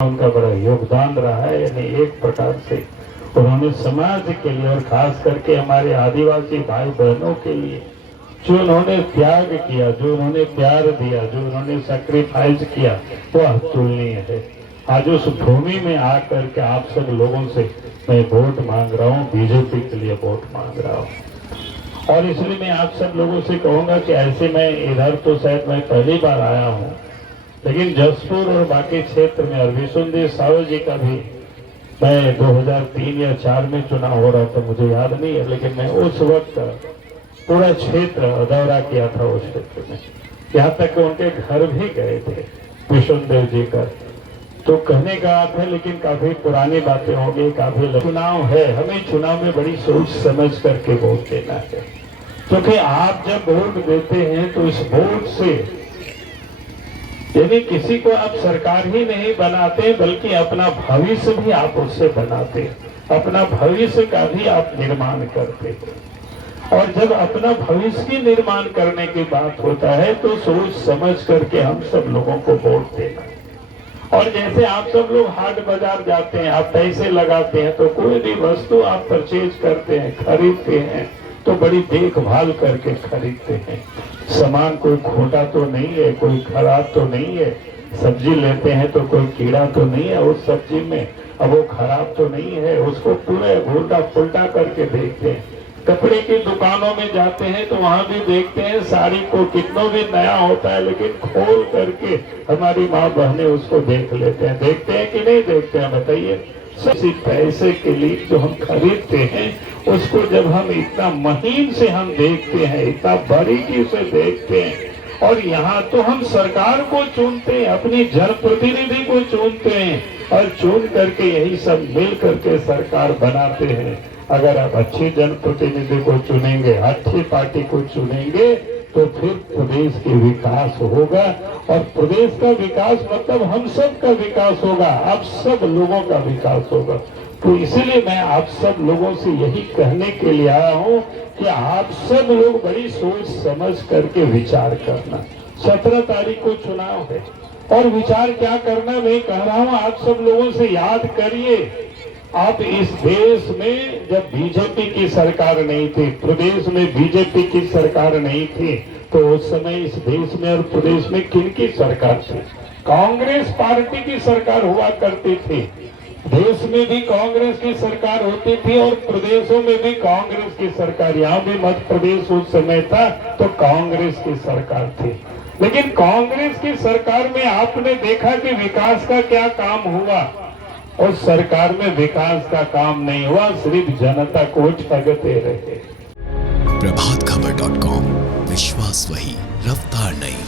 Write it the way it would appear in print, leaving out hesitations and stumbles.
उनका बड़ा योगदान रहा है। यानी एक प्रकार से उन्होंने समाज के लिए और खास करके हमारे आदिवासी भाई बहनों के लिए जो उन्होंने त्याग किया, जो उन्होंने प्यार दिया, जो उन्होंने सैक्रिफाइस किया, वो अतुलनीय है। आज उस भूमि में आकर के आप सब लोगों से मैं वोट मांग रहा हूँ, बीजेपी के लिए वोट मांग रहा हूँ। और इसलिए मैं आप सब लोगों से कहूंगा कि ऐसे मैं इधर तो शायद मैं पहली बार आया हूँ, लेकिन जसपुर और बाकी क्षेत्र में और विशुनदेव साहू जी का भी मैं 2003 या 4 में चुनाव हो रहा था, मुझे याद नहीं है, लेकिन मैं उस वक्त पूरा क्षेत्र दौरा किया था उस क्षेत्र में, यहाँ तक कि उनके घर भी गए थे विशुनदेव जी का। तो कहने का अर्थ है, लेकिन काफी पुरानी बातें होंगी, काफी चुनाव है, हमें चुनाव में बड़ी सोच समझ करके वोट देना है। क्योंकि आप जब वोट देते हैं तो इस वोट से यानी किसी को आप सरकार ही नहीं बनाते, बल्कि अपना भविष्य भी आप उससे बनाते, अपना भविष्य का भी आप निर्माण करते। और जब अपना भविष्य की निर्माण करने की बात होता है तो सोच समझ करके हम सब लोगों को वोट देना। और जैसे आप सब लोग हाट बाजार जाते हैं, आप पैसे लगाते हैं, तो कोई भी वस्तु आप परचेज करते हैं, खरीदते हैं, तो बड़ी देखभाल करके खरीदते हैं। सामान कोई खोटा तो नहीं है, कोई खराब तो नहीं है। सब्जी लेते हैं तो कोई कीड़ा तो नहीं है उस सब्जी में, अब वो खराब तो नहीं है, उसको पूरे उल्टा पुल्टा करके देखते हैं। कपड़े की दुकानों में जाते हैं तो वहां भी देखते हैं, साड़ी को कितना भी नया होता है, लेकिन खोल करके हमारी माँ बहनें उसको देख लेते हैं। देखते हैं कि नहीं देखते हैं, बताइए। इसी पैसे के लिए जो हम खरीदते हैं, उसको जब हम इतना महीन से हम देखते हैं, इतना बारीकी से देखते हैं, और यहाँ तो हम सरकार को चुनते हैं, अपनी जनप्रतिनिधि को चुनते हैं, और चुन करके यही सब मिल करके सरकार बनाते हैं। अगर आप अच्छी जनप्रतिनिधि को चुनेंगे, अच्छी पार्टी को चुनेंगे, तो फिर प्रदेश की विकास होगा। और प्रदेश का विकास मतलब हम सब का विकास होगा, आप सब लोगों का विकास होगा। तो इसीलिए मैं आप सब लोगों से यही कहने के लिए आया हूँ कि आप सब लोग बड़ी सोच समझ करके विचार करना। 17 तारीख को चुनाव है, और विचार क्या करना मैं कह रहा हूँ, आप सब लोगों से याद करिए। आप इस देश में जब बीजेपी की सरकार नहीं थी, प्रदेश में बीजेपी की सरकार नहीं थी, तो उस समय इस देश में और प्रदेश में किनकी सरकार थी? कांग्रेस पार्टी की सरकार हुआ करती थी। देश में भी कांग्रेस की सरकार होती थी और प्रदेशों में भी कांग्रेस की सरकार। यहाँ भी मध्य प्रदेश उस समय था तो कांग्रेस की सरकार थी। लेकिन कांग्रेस की सरकार में आपने देखा कि विकास का क्या काम हुआ? उस सरकार में विकास का काम नहीं हुआ, सिर्फ जनता को ठगते रहे। प्रभातखबर.com, विश्वास वही, रफ्तार नहीं।